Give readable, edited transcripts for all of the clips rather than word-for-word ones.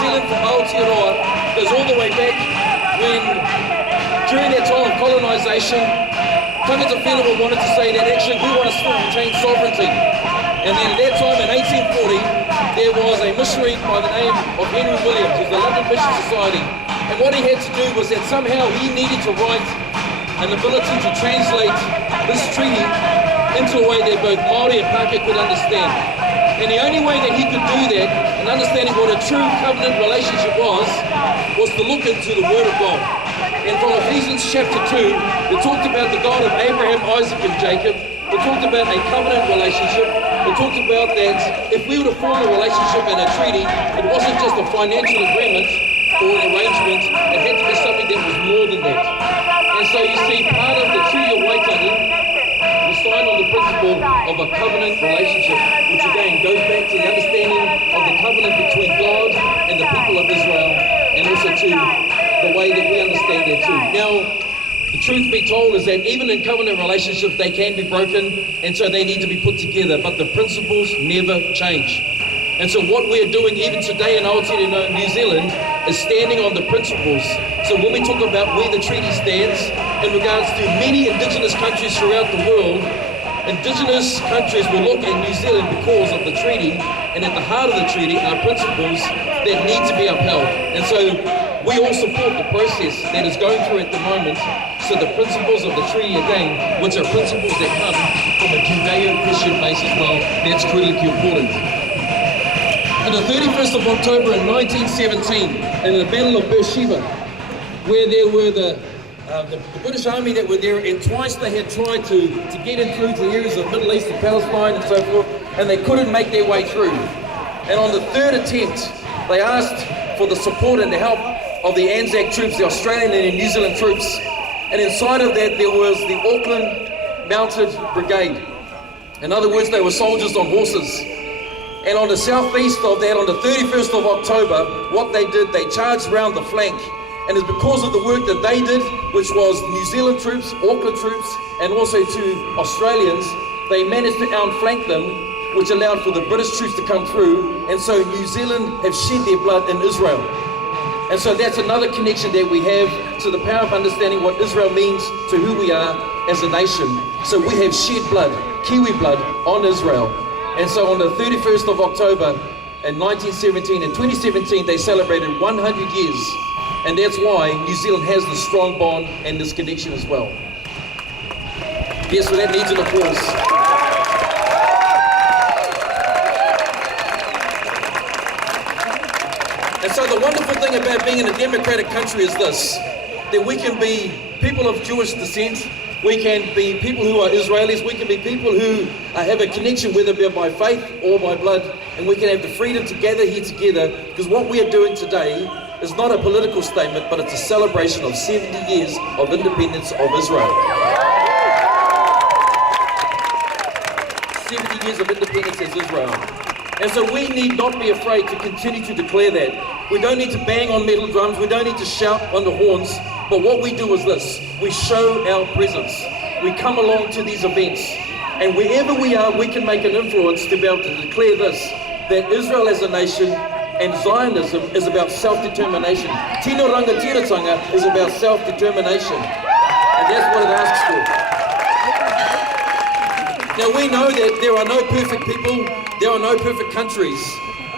Zealand for Aotearoa goes all the way back when, during that time of colonisation, tangata whenua wanted to say that actually we want to still retain sovereignty. And then at that time in 1840, there was a missionary by the name of Henry Williams, who's the London Mission Society. And what he had to do was that somehow he needed to write an ability to translate this treaty into a way that both Maori and Pākehā could understand. And the only way that he could do that, and understanding what a true covenant relationship was to look into the Word of God. And from Ephesians chapter 2, it talked about the God of Abraham, Isaac, and Jacob. It talked about a covenant relationship. It talked about that if we were to form a relationship and a treaty, it wasn't just a financial agreement or an arrangement, it had to be something that was more than that. And so you see, part of the Treaty of Waitangi was signed on the principle of a covenant relationship, which again goes back to the understanding of the covenant between God and the people of Israel, and also to the way that we understand that too. Now, the truth be told is that even in covenant relationships, they can be broken, and so they need to be put together, but the principles never change. And so what we're doing even today in Aotearoa, New Zealand, is standing on the principles. So when we talk about where the treaty stands, in regards to many indigenous countries throughout the world, indigenous countries will look at New Zealand because of the treaty, and at the heart of the treaty are principles that need to be upheld. And so we all support the process that is going through at the moment. So the principles of the treaty again, which are principles that come from a Judeo-Christian base as well, that's critically important. On the 31st of October in 1917, in the Battle of Beersheba, where there were the British Army that were there, and twice they had tried to get in through to the areas of Middle East and Palestine and so forth, and they couldn't make their way through. And on the third attempt, they asked for the support and the help of the Anzac troops, the Australian and the New Zealand troops. And inside of that, there was the Auckland Mounted Brigade. In other words, they were soldiers on horses. And on the southeast of that, on the 31st of October, what they did, they charged around the flank. And it's because of the work that they did, which was New Zealand troops, Auckland troops, and also to Australians, they managed to outflank them, which allowed for the British troops to come through. And so New Zealand have shed their blood in Israel. And so that's another connection that we have to the power of understanding what Israel means to who we are as a nation. So we have shed blood, Kiwi blood, on Israel. And so on the 31st of October in 1917 and 2017, they celebrated 100 years. And that's why New Zealand has this strong bond and this connection as well. Yes, so that needs an applause. And so the wonderful thing about being in a democratic country is this, that we can be people of Jewish descent, we can be people who are Israelis, we can be people who have a connection, whether it be by faith or by blood, and we can have the freedom to gather here together, because what we are doing today is not a political statement, but it's a celebration of 70 years of independence of Israel. 70 years of independence as Israel. And so we need not be afraid to continue to declare that. We don't need to bang on metal drums, we don't need to shout on the horns, but what we do is this, we show our presence. We come along to these events, and wherever we are, we can make an influence to be able to declare this, that Israel as a nation and Zionism is about self-determination. Tino Rangatiratanga is about self-determination, and that's what it asks for. Now we know that there are no perfect people, there are no perfect countries,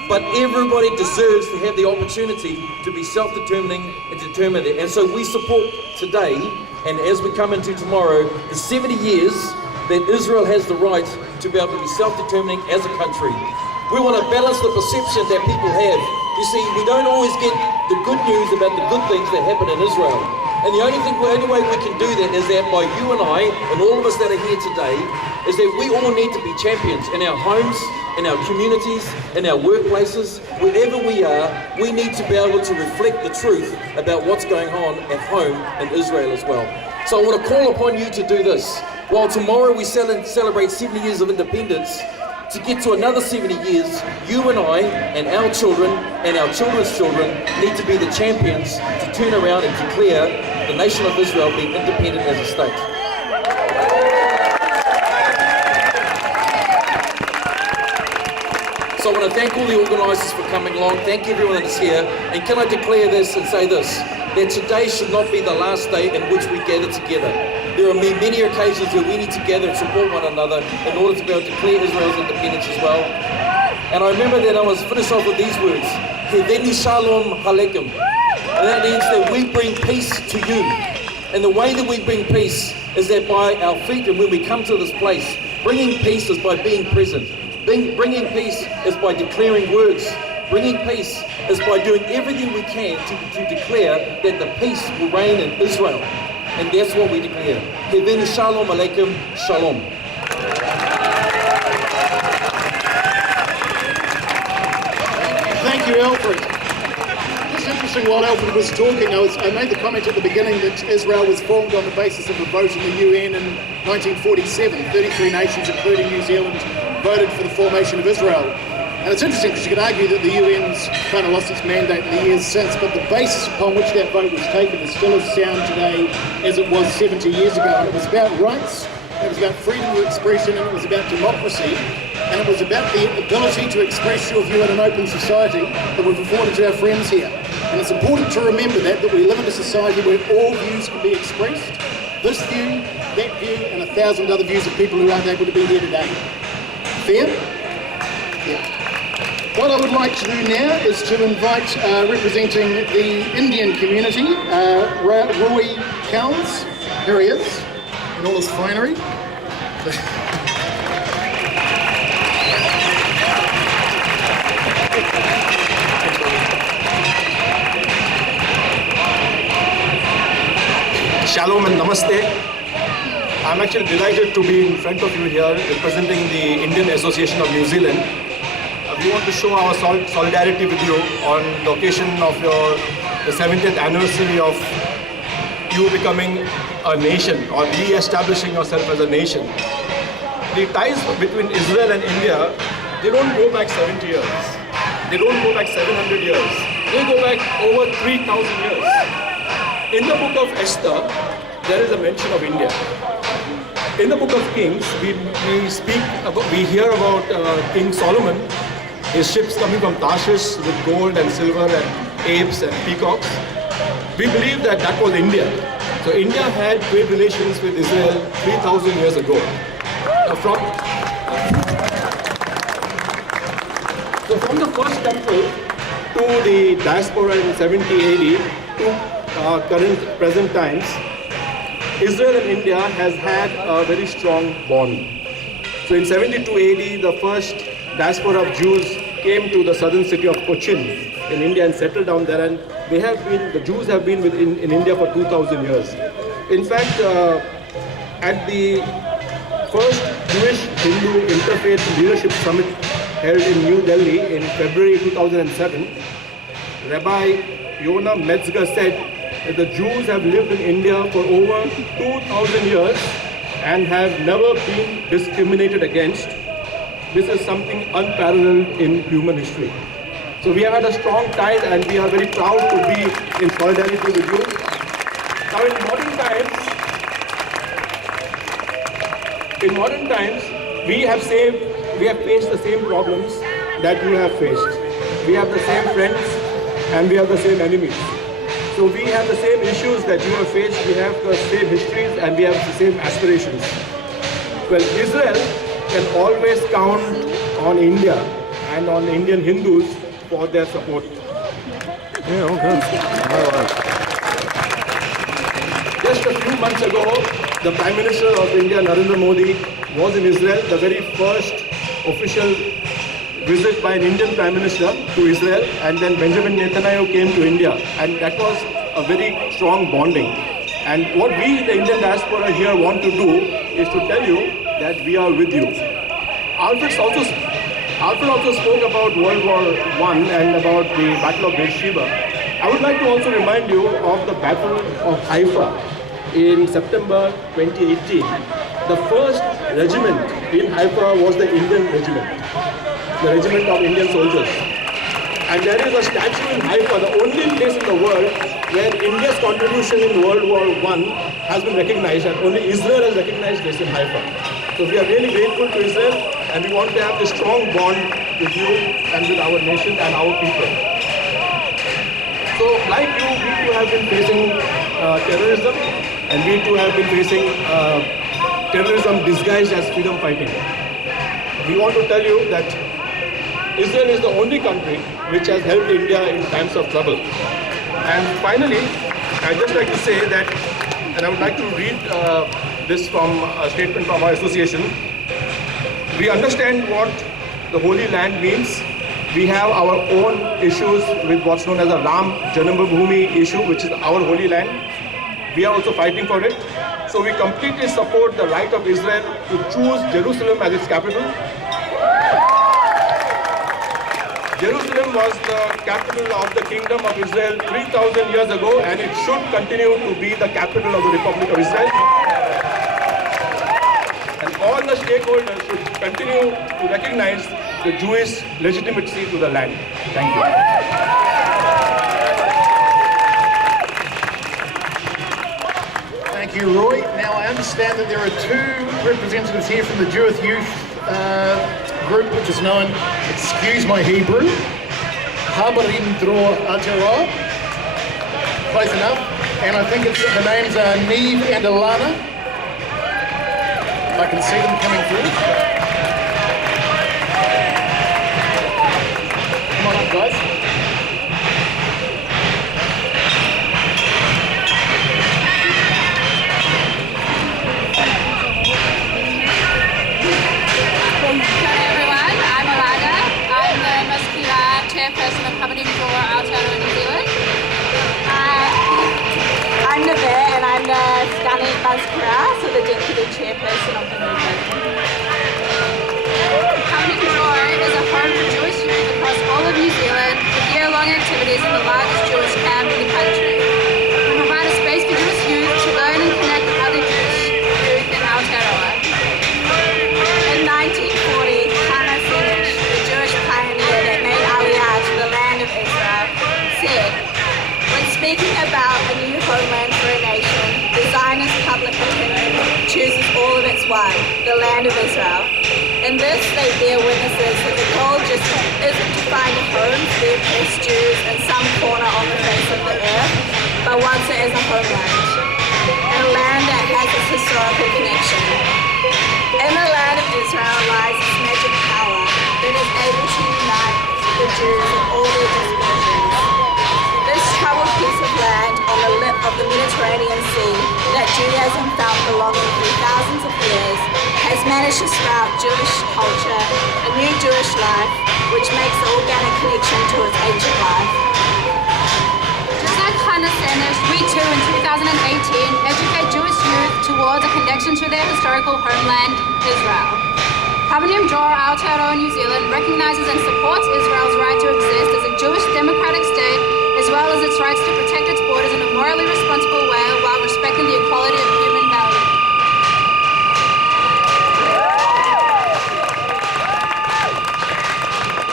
but everybody deserves to have the opportunity to be self-determining and determined. And so we support today, and as we come into tomorrow, the 70 years that Israel has the right to be able to be self-determining as a country. We want to balance the perception that people have. You see, we don't always get the good news about the good things that happen in Israel. And the only way we can do that is that by you and I, and all of us that are here today, is that we all need to be champions in our homes, in our communities, in our workplaces, wherever we are, we need to be able to reflect the truth about what's going on at home in Israel as well. So I want to call upon you to do this. While tomorrow we celebrate 70 years of independence, to get to another 70 years, you and I and our children and our children's children need to be the champions to turn around and declare the nation of Israel being independent as a state. So So I want to thank all the organisers for coming along, thank everyone that's here, and can I declare this and say this, that today should not be the last day in which we gather together. There are many occasions where we need to gather and support one another in order to be able to declare Israel's independence as well. And I remember that I was finished off with these words, Heveni Shalom Aleichem. And that means that we bring peace to you. And the way that we bring peace is that by our feet, and when we come to this place, bringing peace is by being present. Bringing peace is by declaring words. Bringing peace is by doing everything we can to declare that the peace will reign in Israel. And that's what we declare. Heveni Shalom Aleichem Shalom. Thank you, Alfred. It's interesting, while Alfred was talking, I made the comment at the beginning that Israel was formed on the basis of a vote in the UN in 1947. 33 nations, including New Zealand, voted for the formation of Israel. And it's interesting because you could argue that the UN's kind of lost its mandate in the years since, but the basis upon which that vote was taken is still as sound today as it was 70 years ago. And it was about rights, it was about freedom of expression, and it was about democracy. And it was about the ability to express your view in an open society that we've afforded to our friends here. And it's important to remember that we live in a society where all views can be expressed. This view, that view, and 1,000 other views of people who aren't able to be here today. Fair? Yeah. What I would like to do now is to invite representing the Indian community, Roy Cowles. Here he is, in all his finery. Shalom and Namaste. I'm actually delighted to be in front of you here representing the Indian Association of New Zealand. We want to show our solidarity with you on the occasion of the 70th anniversary of you becoming a nation or re-establishing yourself as a nation. The ties between Israel and India, they don't go back 70 years. They don't go back 700 years. They go back over 3,000 years. In the book of Esther, there is a mention of India. In the book of Kings, we hear about King Solomon, his ships coming from Tarshish with gold and silver and apes and peacocks. We believe that that was India. So India had trade relations with Israel 3,000 years ago. From the first temple to the diaspora in 70 AD to present times, Israel and India has had a very strong bond. So in 72 AD, the first diaspora of Jews came to the southern city of Cochin in India and settled down there, and the Jews have been in India for 2,000 years. In fact, at the first Jewish-Hindu Interfaith Leadership Summit held in New Delhi in February 2007, Rabbi Yonah Metzger said that the Jews have lived in India for over 2,000 years and have never been discriminated against. This is something unparalleled in human history. So we have had a strong tie and we are very proud to be in solidarity with you. Now in modern times, we have faced the same problems that you have faced. We have the same friends and we have the same enemies. So we have the same issues that you have faced, we have the same histories and we have the same aspirations. Well, Israel can always count on India and on Indian Hindus for their support. Yeah, okay. Just a few months ago, the Prime Minister of India, Narendra Modi, was in Israel, the very first official visit by an Indian Prime Minister to Israel, and then Benjamin Netanyahu came to India, and that was a very strong bonding. And what we, the Indian diaspora here, want to do is to tell you that we are with you. Alfred also spoke about World War I and about the Battle of Beersheba. I would like to also remind you of the Battle of Haifa in September 2018. The first regiment in Haifa was the Indian regiment, the regiment of Indian soldiers. And there is a statue in Haifa, the only place in the world where India's contribution in World War I has been recognized, and only Israel has recognized this in Haifa. So we are really grateful to Israel. and we want to have this strong bond with you and with our nation and our people. So like you, we too have been facing terrorism, and we too have been facing terrorism disguised as freedom fighting. We want to tell you that Israel is the only country which has helped India in times of trouble. And finally, I'd just like to say that, and I would like to read this from a statement from our association. We understand what the Holy Land means. We have our own issues with what's known as the Ram Janmabhoomi issue, which is our Holy Land. We are also fighting for it. So we completely support the right of Israel to choose Jerusalem as its capital. Jerusalem was the capital of the Kingdom of Israel 3,000 years ago, and it should continue to be the capital of the Republic of Israel. And all the stakeholders should continue to recognize the Jewish legitimacy to the land. Thank you. Thank you, Roy. Now, I understand that there are two representatives here from the Jewish youth group, which is known, excuse my Hebrew, Habarim Dror Atera. Close enough. And I think the names are Neve and Alana. I can see them coming through. Come on up, guys. Chairperson of Covenant for Aotearoa New Zealand. I'm Naveh, and I'm the Stunning Buzzkara, so the Deputy Chairperson of the movement. Covenant is a home for Jewish youth across all of New Zealand with year-long activities in the largest Jewish camp in the country. We provide a space for Jewish youth to learn and connect with other Jewish youth in Aotearoa. In 1940, Hannah Finish, the Jewish pioneer that made Aliyah to the land of Israel, said, when speaking about a new homeland for a nation, the Zionist public opinion chooses all of its one, the land of Israel. In this, they bear witnesses that the goal just isn't to find a home for the oppressed Jews in some corner on the face of the earth, but wants it as a homeland, a land that has its historical connection. In the land of Israel lies this magic power that is able to unite the Jews of all their dispersions. This troubled piece of land on the lip of the Mediterranean Sea that Judaism found belonging through thousands of years has managed to sprout Jewish culture, a new Jewish life, which makes the organic connection to its ancient life. Just like Hannah Sanish, we too in 2018 educate Jewish youth towards a connection to their historical homeland, Israel. Covenant Dror Aotearoa New Zealand recognizes and supports Israel's right to exist as a Jewish democratic state, as well as its rights to protect its borders in a morally responsible way while respecting the equality of human value.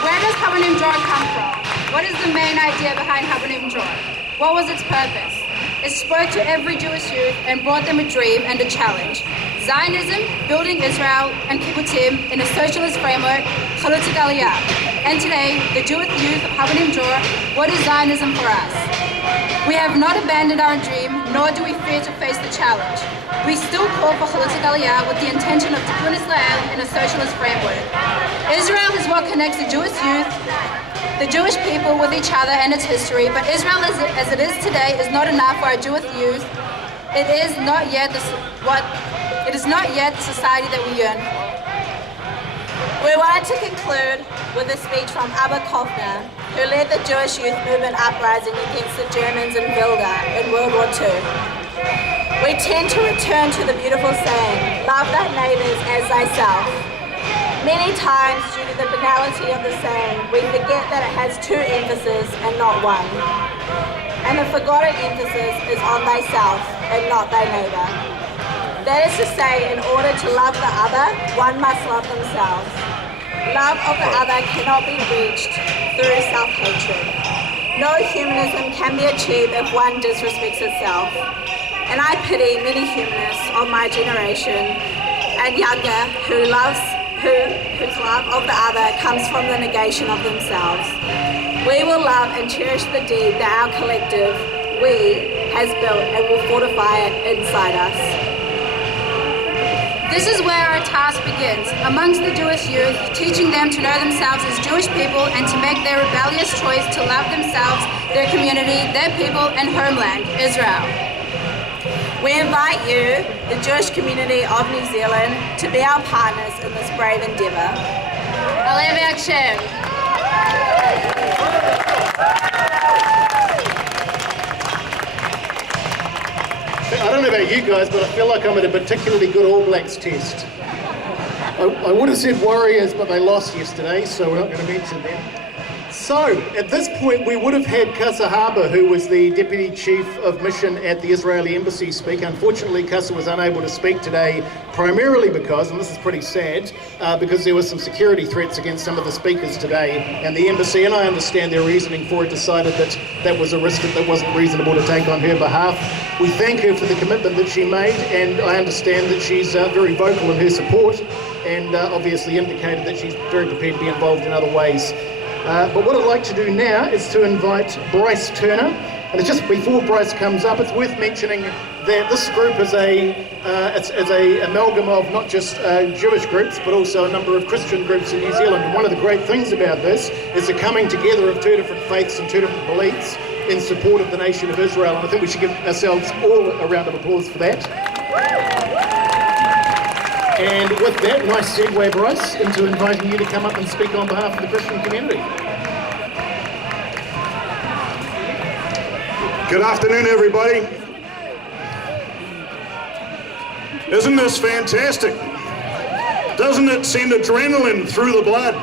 Where does Covenant Dror come from? What is the main idea behind Covenant Dror? What was its purpose? It spoke to every Jewish youth and brought them a dream and a challenge. Zionism, building Israel, and kibbutzim in a socialist framework, chalutzit aliyah. And today, the Jewish youth of Covenant Dror, what is Zionism for us? We have not abandoned our dream, nor do we fear to face the challenge. We still call for chalutzit aliyah with the intention of tikkun Israel in a socialist framework. Israel is what connects the Jewish youth, the Jewish people with each other and its history, but Israel as it is today is not enough for our Jewish youth. It is not yet the society that we yearn for. We wanted to conclude with a speech from Abba Kovner, who led the Jewish youth movement uprising against the Germans in Vilna in World War II. We tend to return to the beautiful saying, love thy neighbors as thyself. Many times, due to the banality of the saying, we forget that it has two emphases and not one. And the forgotten emphasis is on thyself and not thy neighbor. That is to say, in order to love the other, one must love themselves. Love of the other cannot be reached through self-hatred. No humanism can be achieved if one disrespects itself. And I pity many humanists of my generation and younger who whose love of the other comes from the negation of themselves. We will love and cherish the deed that our collective we has built and will fortify it inside us. This is where our task begins, amongst the Jewish youth, teaching them to know themselves as Jewish people and to make their rebellious choice to love themselves, their community, their people, and homeland, Israel. We invite you, the Jewish community of New Zealand, to be our partners in this brave endeavour. Alev Hashem. I don't know about you guys, but I feel like I'm at a particularly good All Blacks test. I would have said Warriors, but they lost yesterday, so we're not going to mention them. So, at this point, we would have had Kasa Harbour, who was the Deputy Chief of Mission at the Israeli Embassy, speak. Unfortunately, Kasa was unable to speak today, primarily because, and this is pretty sad, because there were some security threats against some of the speakers today, and the embassy, and I understand their reasoning for it, decided that that was a risk that wasn't reasonable to take on her behalf. We thank her for the commitment that she made, and I understand that she's very vocal in her support, and obviously indicated that she's very prepared to be involved in other ways. But what I'd like to do now is to invite Bryce Turner, and it's just before Bryce comes up, it's worth mentioning that this group is a amalgam of not just Jewish groups, but also a number of Christian groups in New Zealand. And one of the great things about this is the coming together of two different faiths and two different beliefs in support of the nation of Israel. And I think we should give ourselves all a round of applause for that. And with that, nice segue, Bryce, into inviting you to come up and speak on behalf of the Christian community. Good afternoon, everybody. Isn't this fantastic? Doesn't it send adrenaline through the blood?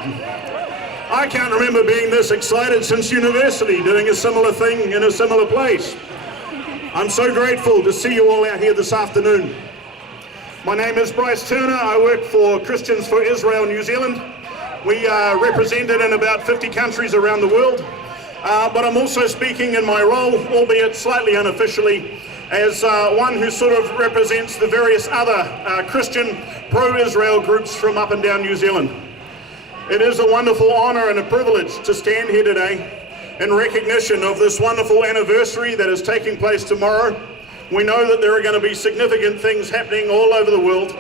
I can't remember being this excited since university, doing a similar thing in a similar place. I'm so grateful to see you all out here this afternoon. My name is Bryce Turner. I work for Christians for Israel, New Zealand. We are represented in about 50 countries around the world. But I'm also speaking in my role, albeit slightly unofficially, as one who sort of represents the various other Christian pro-Israel groups from up and down New Zealand. It is a wonderful honor and a privilege to stand here today in recognition of this wonderful anniversary that is taking place tomorrow. We know that there are going to be significant things happening all over the world,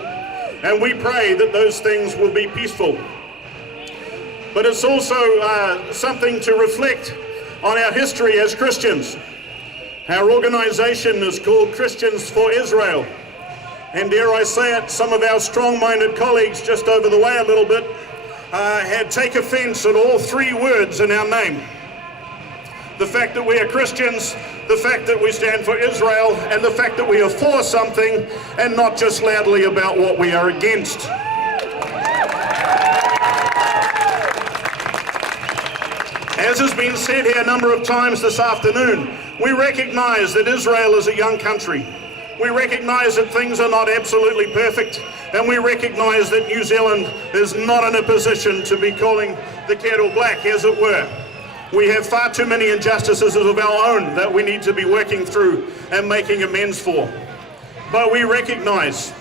and we pray that those things will be peaceful. But it's also something to reflect on our history as Christians. Our organization is called Christians for Israel, and dare I say it, some of our strong-minded colleagues just over the way a little bit had take offense at all three words in our name. The fact that we are Christians, the fact that we stand for Israel, and the fact that we are for something and not just loudly about what we are against. As has been said here a number of times this afternoon, we recognize that Israel is a young country. We recognize that things are not absolutely perfect, and we recognize that New Zealand is not in a position to be calling the kettle black, as it were. We have far too many injustices of our own that we need to be working through and making amends for. But we recognize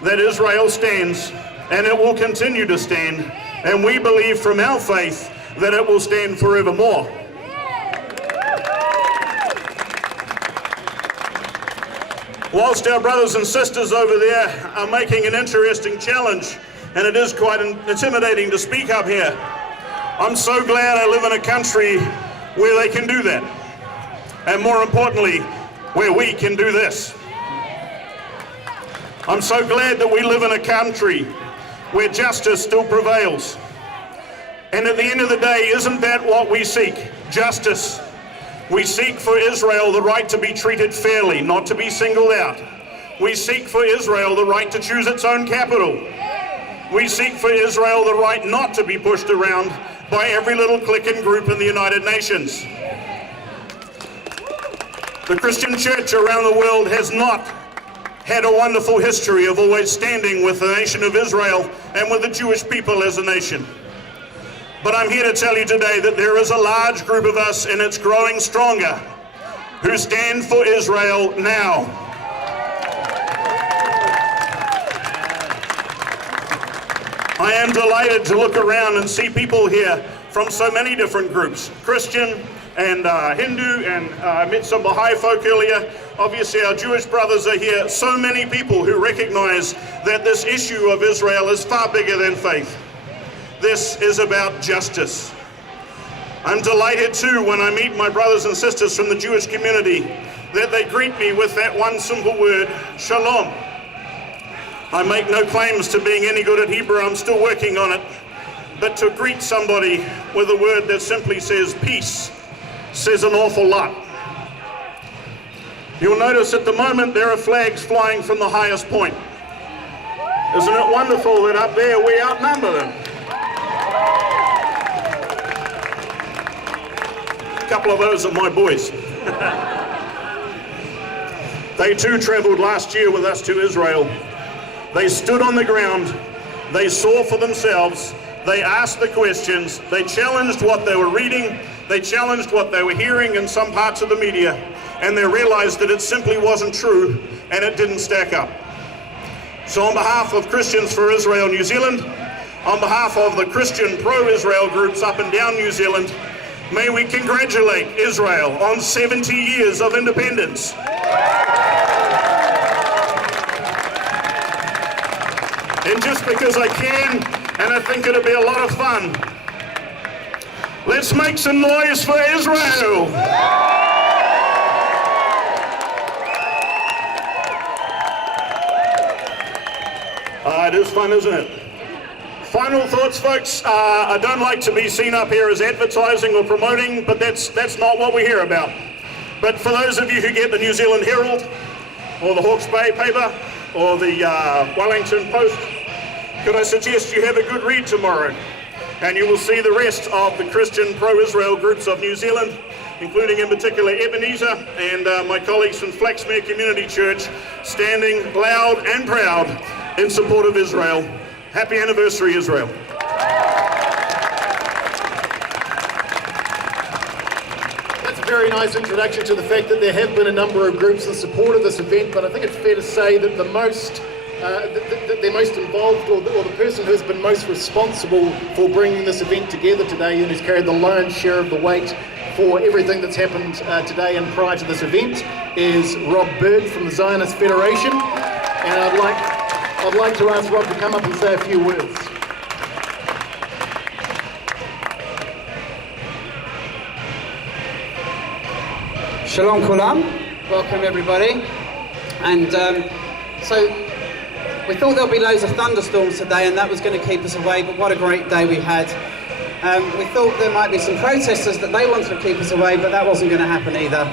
that Israel stands, and it will continue to stand, and we believe from our faith that it will stand forevermore. Whilst our brothers and sisters over there are making an interesting challenge, and it is quite intimidating to speak up here, I'm so glad I live in a country where they can do that. And more importantly, where we can do this. I'm so glad that we live in a country where justice still prevails. And at the end of the day, isn't that what we seek? Justice. We seek for Israel the right to be treated fairly, not to be singled out. We seek for Israel the right to choose its own capital. We seek for Israel the right not to be pushed around by every little clique and group in the United Nations. The Christian church around the world has not had a wonderful history of always standing with the nation of Israel and with the Jewish people as a nation. But I'm here to tell you today that there is a large group of us, and it's growing stronger, who stand for Israel now. I am delighted to look around and see people here from so many different groups, Christian and Hindu, and I met some Baha'i folk earlier. Obviously our Jewish brothers are here. So many people who recognize that this issue of Israel is far bigger than faith. This is about justice. I'm delighted too when I meet my brothers and sisters from the Jewish community that they greet me with that one simple word, shalom. I make no claims to being any good at Hebrew, I'm still working on it. But to greet somebody with a word that simply says peace says an awful lot. You'll notice at the moment there are flags flying from the highest point. Isn't it wonderful that up there we outnumber them? A couple of those are my boys. They too traveled last year with us to Israel. They stood on the ground, they saw for themselves, they asked the questions, they challenged what they were reading, they challenged what they were hearing in some parts of the media, and they realized that it simply wasn't true and it didn't stack up. So on behalf of Christians for Israel New Zealand, on behalf of the Christian pro-Israel groups up and down New Zealand, may we congratulate Israel on 70 years of independence. And just because I can, and I think it'll be a lot of fun, let's make some noise for Israel! It is fun, isn't it? Final thoughts, folks. I don't like to be seen up here as advertising or promoting, but that's not what we hear about. But for those of you who get the New Zealand Herald, or the Hawke's Bay paper, or the Wellington Post, could I suggest you have a good read tomorrow? And you will see the rest of the Christian pro-Israel groups of New Zealand, including in particular Ebenezer and my colleagues from Flaxmere Community Church, standing loud and proud in support of Israel. Happy anniversary, Israel. That's a very nice introduction to the fact that there have been a number of groups in support of this event, but I think it's fair to say that the most involved, or the person who's been most responsible for bringing this event together today and who's carried the lion's share of the weight for everything that's happened today and prior to this event is Rob Bird from the Zionist Federation. And I'd like to ask Rob to come up and say a few words. Shalom Kulam, welcome everybody. And so we thought there'll be loads of thunderstorms today and that was going to keep us away, but what a great day we had. We thought there might be some protesters that they wanted to keep us away, but that wasn't going to happen either.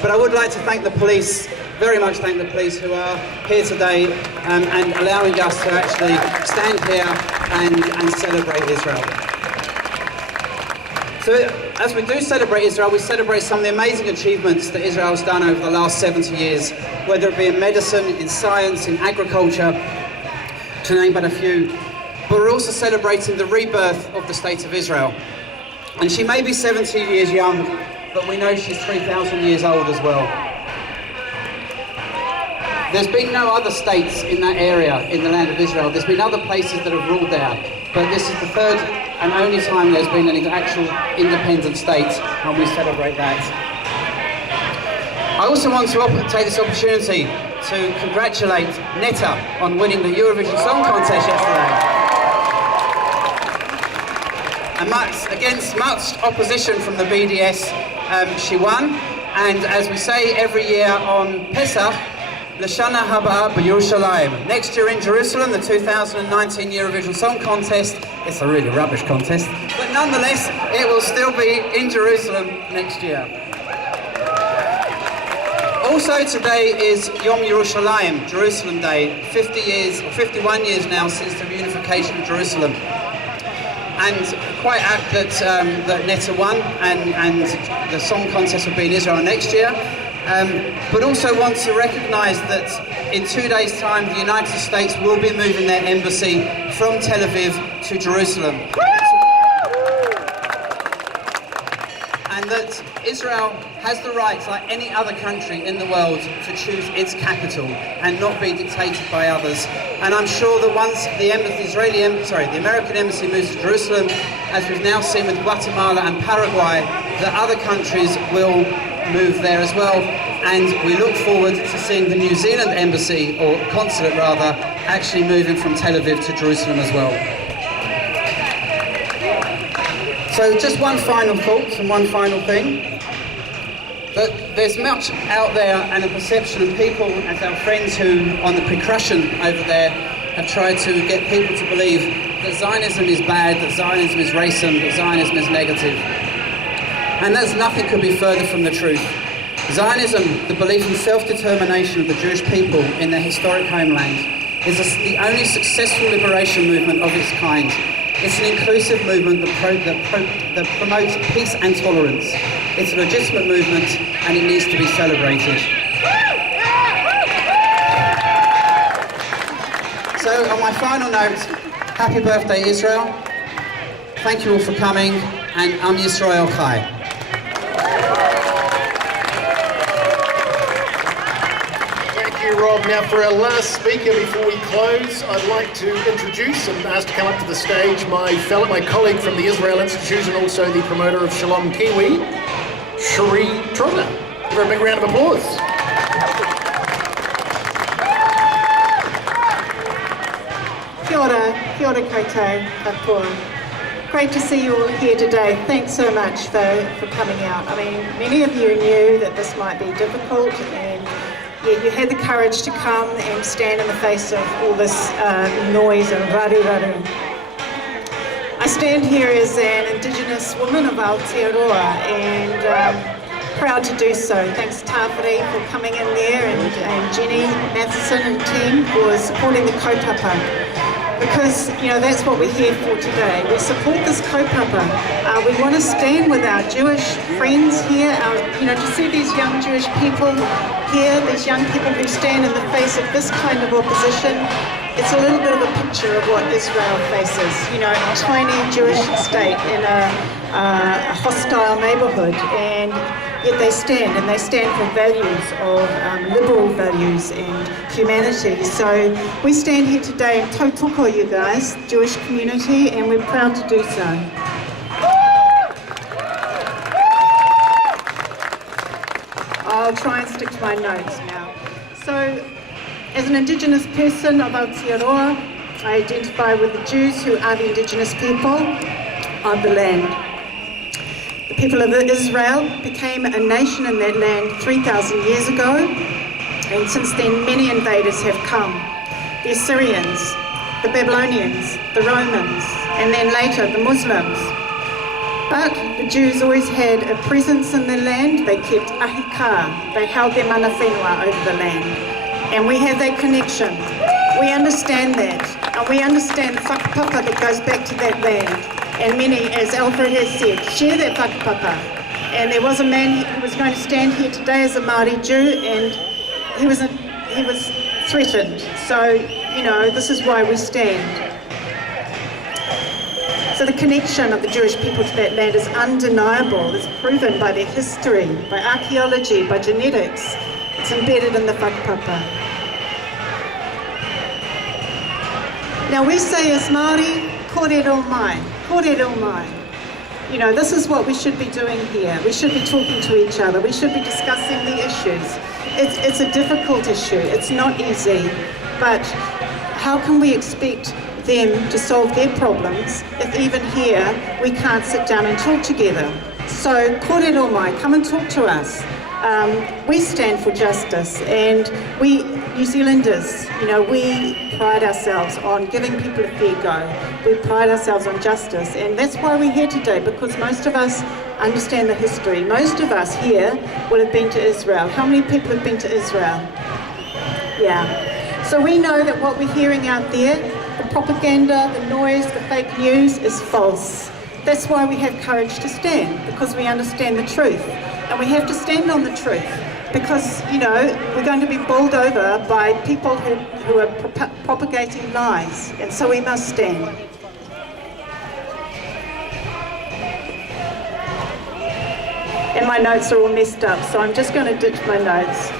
But I would like to thank the police, very much thank the police who are here today and allowing us to actually stand here and celebrate Israel. So as we do celebrate Israel, we celebrate some of the amazing achievements that Israel has done over the last 70 years, whether it be in medicine, in science, in agriculture, to name but a few. But we're also celebrating the rebirth of the State of Israel. And she may be 70 years young, but we know she's 3,000 years old as well. There's been no other states in that area, in the land of Israel. There's been other places that have ruled there, but this is the third and only time there's been an actual independent state, and we celebrate that. I also want to take this opportunity to congratulate Netta on winning the Eurovision Song Contest yesterday. And against much opposition from the BDS, she won. And as we say every year on Pesach, L'Shana Haba b'Yerushalayim. Next year in Jerusalem, the 2019 Eurovision Song Contest. It's a really rubbish contest, but nonetheless, it will still be in Jerusalem next year. Also today is Yom Yerushalayim, Jerusalem Day. 51 years now since the reunification of Jerusalem. And quite apt that Netta won, and the song contest will be in Israel next year. But also want to recognise that in 2 days' time, the United States will be moving their embassy from Tel Aviv to Jerusalem. And that Israel has the right, like any other country in the world, to choose its capital and not be dictated by others. And I'm sure that once the American embassy moves to Jerusalem, as we've now seen with Guatemala and Paraguay, that other countries will move there as well. And we look forward to seeing the New Zealand embassy, or consulate rather, actually moving from Tel Aviv to Jerusalem as well. So just one final thought and one final thing. That there's much out there and a perception of people, as our friends who on the percussion over there have tried to get people to believe that Zionism is bad, that Zionism is racist, that Zionism is negative. And that's nothing could be further from the truth. Zionism, the belief in self-determination of the Jewish people in their historic homeland, is the only successful liberation movement of its kind. It's an inclusive movement that promotes peace and tolerance. It's a legitimate movement and it needs to be celebrated. So on my final note, happy birthday Israel. Thank you all for coming, and Am Yisrael Chai. Rob. Now for our last speaker before we close, I'd like to introduce and ask to come up to the stage my colleague from the Israel Institute and also the promoter of Shalom Kiwi, Cherie Trotter. Give her a big round of applause. Kia ora koutou, katoa. Great to see you all here today. Thanks so much for coming out. I mean, many of you knew that this might be difficult, and yet you had the courage to come and stand in the face of all this noise and raru. I stand here as an Indigenous woman of Aotearoa, and proud to do so. Thanks Tawhiri for coming in there, and Jenny Matheson and team for supporting the kaupapa. Because, you know, that's what we're here for today. We support this kaupapa. We want to stand with our Jewish friends here, to see these young Jewish people here, these young people who stand in the face of this kind of opposition. It's a little bit of a picture of what Israel faces, a tiny Jewish state in a hostile neighborhood, and yet they stand for values of liberal values and humanity. So we stand here today in tautoko, you guys, Jewish community, and we're proud to do so. I'll try and stick to my notes now. So, as an Indigenous person of Aotearoa, I identify with the Jews who are the Indigenous people of the land. The people of Israel became a nation in that land 3,000 years ago, and since then many invaders have come. The Assyrians, the Babylonians, the Romans, and then later the Muslims. But the Jews always had a presence in the land. They kept ahika, they held their mana whenua over the land. And we have that connection. We understand that, and we understand the whakapapa that goes back to that land. And many, as Alfred has said, share that whakapapa. And there was a man who was going to stand here today as a Maori Jew, and he was threatened. So, this is why we stand. So the connection of the Jewish people to that land is undeniable. It's proven by their history, by archaeology, by genetics. It's embedded in the whakapapa. Now we say as Māori, kōrero mai, kōrero mai. This is what we should be doing here. We should be talking to each other. We should be discussing the issues. It's a difficult issue. It's not easy. But how can we expect them to solve their problems if even here we can't sit down and talk together? So, kōrero mai, come and talk to us. We stand for justice, and we New Zealanders, we pride ourselves on giving people a fair go. We pride ourselves on justice, and that's why we're here today, because most of us understand the history. Most of us here will have been to Israel. How many people have been to Israel? Yeah. So we know that what we're hearing out there, the propaganda, the noise, the fake news is false. That's why we have courage to stand, because we understand the truth. And we have to stand on the truth, because, we're going to be bowled over by people who are propagating lies, and so we must stand. and my notes are all messed up, so I'm just going to ditch my notes.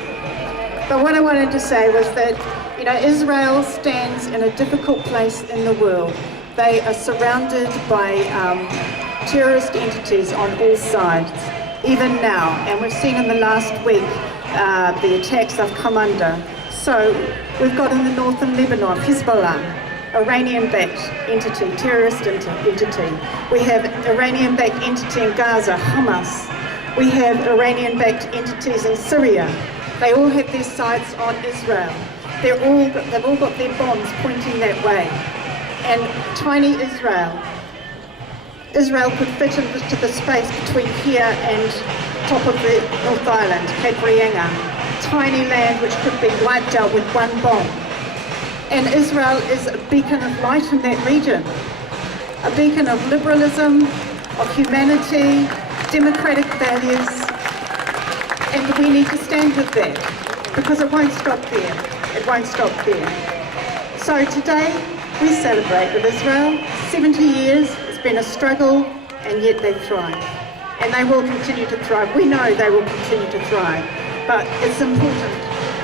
But what I wanted to say was that, you know, Israel stands in a difficult place in the world. They are surrounded by terrorist entities on all sides, even now, and we've seen in the last week the attacks have come under. So we've got in the northern Lebanon, Hezbollah, Iranian-backed entity, terrorist entity. We have Iranian-backed entity in Gaza, Hamas. We have Iranian-backed entities in Syria. They all have their sights on Israel. They've all got their bombs pointing that way. And tiny Israel could fit into the space between here and top of the North Island, Cape Reinga. Tiny land which could be wiped out with one bomb. And Israel is a beacon of light in that region, a beacon of liberalism, of humanity, democratic values, and we need to stand with that, because it won't stop there. It won't stop there. So today, we celebrate with Israel. 70 years, it's been a struggle, and yet they've thrived. And they will continue to thrive. We know they will continue to thrive. But it's important,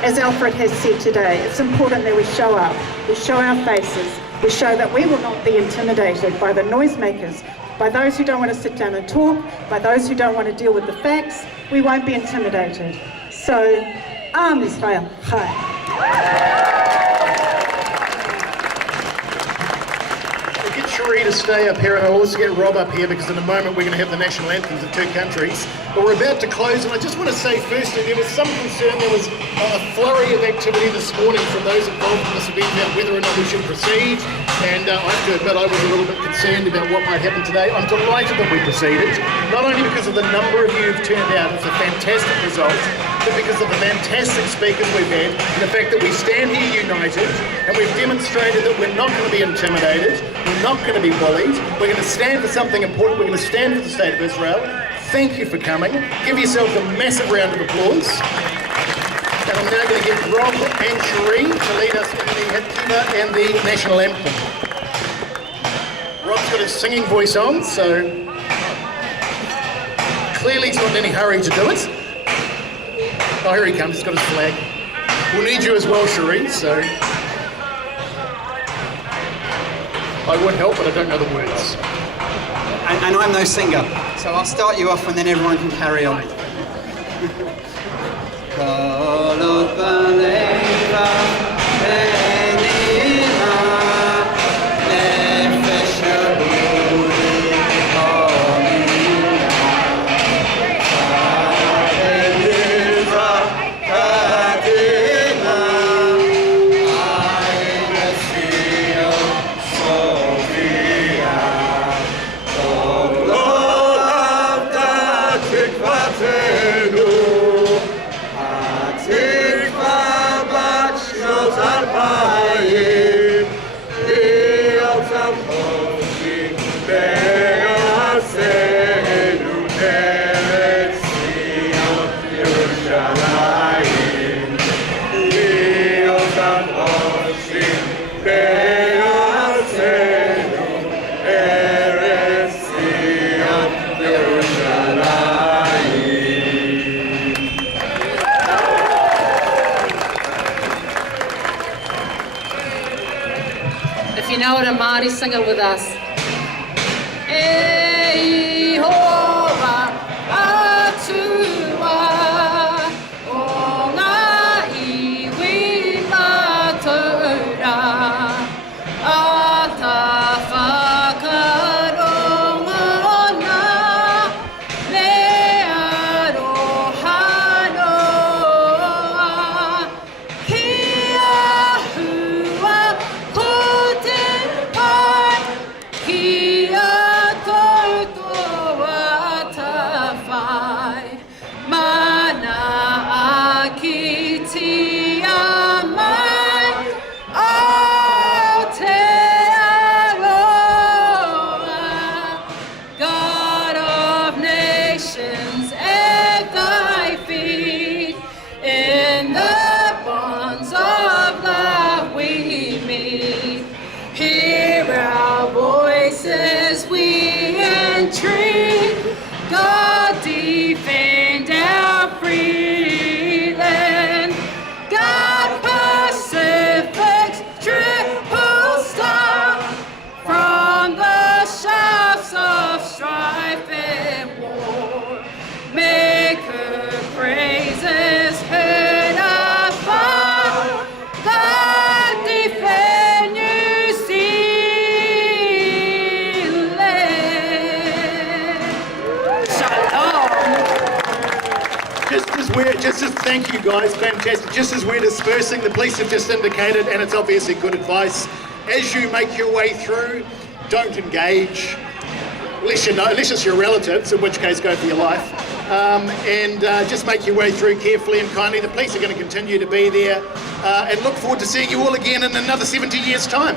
as Alfred has said today, it's important that we show up, we show our faces, we show that we will not be intimidated by the noisemakers, by those who don't want to sit down and talk, by those who don't want to deal with the facts. We won't be intimidated. So, Am Israel Chai. Get Cherie to stay up here, and I'll also get Rob up here, because in a moment we're going to have the national anthems of two countries. But we're about to close, and I just want to say firstly, there was some concern, there was a flurry of activity this morning from those involved in this event about whether or not we should proceed, and I have to admit I was a little bit concerned about what might happen today. I'm delighted that we proceeded, not only because of the number of you who've turned out, it's a fantastic result, but because of the fantastic speakers we've had, and the fact that we stand here united, and we've demonstrated that we're not going to be intimidated, we're not going to be bullied, we're going to stand for something important, we're going to stand for the state of Israel. Thank you for coming. Give yourselves a massive round of applause. And I'm now going to get Rob and Cherie to lead us in the Hativa and the national anthem. Rob's got his singing voice on, so clearly he's not in any hurry to do it. Oh, here he comes, he's got his flag. We'll need you as well, Cherie, so... I would help, but I don't know the words. And I'm no singer, so I'll start you off and then everyone can carry on. If you know it, a Maori, sing it with us. Thank you guys, fantastic. Just as we're dispersing, the police have just indicated, and it's obviously good advice, as you make your way through, don't engage, unless it's your relatives, in which case go for your life. Just make your way through carefully and kindly. The police are going to continue to be there, and look forward to seeing you all again in another 70 years' time.